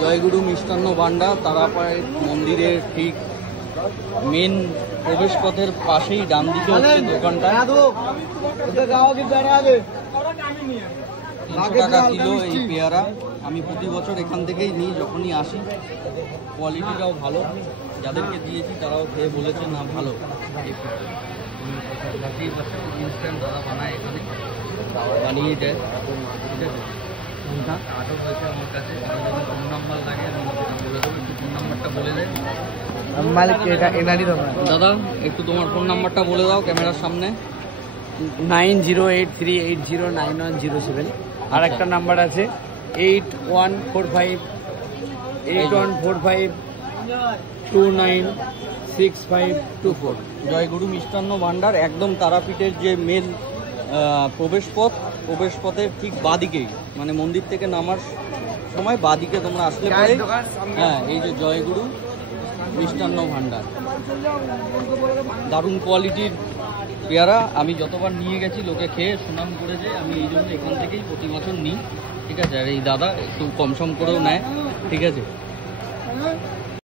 জয়গুরু মিষ্টান্ন ভান্ডার তারাপীঠ মন্দিরের ঠিক মেন প্রবেশ পথের পাশেই ডান দিকে হচ্ছে দোকানটা। 300 টাকা কিলো এই পেয়ারা। আমি প্রতি বছর এখান থেকেই নিই যখনই আসি। কোয়ালিটিটাও ভালো, যাদেরকে দিয়েছি তারাও খেয়ে বলেছে না ভালো। এই ইনস্ট্যান্ট দাদা বানায়, এখানে বানিয়ে দেয়। ঠিক আছে, আটক হয়েছে আমার কাছে। যদি ফোন নাম্বার লাগে আমি বলে দেবো, একটু ফোন নাম্বারটা বলে দেয় দাদা। একটু তোমার ফোন নাম্বারটা বলে দাও ক্যামেরার সামনে। 9083809107। আর একটা নাম্বার আছে 8145296524। জয়গুরু মিষ্টান্ন ভান্ডার একদম তারাপীঠের যে মেন প্রবেশ পথের ঠিক বাদিকেই, মানে মন্দির থেকে নামার সময় বাদিকে তোমরা আসলে পরে, হ্যাঁ এই যে জয়গুরু মিষ্টান্ন ভান্ডার। দারুণ কোয়ালিটির পেয়ারা। আমি যতবার নিয়ে গেছি লোকে খেয়ে সুনাম করেছে, আমি এই জন্য এখান থেকেই প্রতি বছর নিই। ঠিক আছে, আর এই দাদা একটু কম সম করেও নেয়। ঠিক আছে।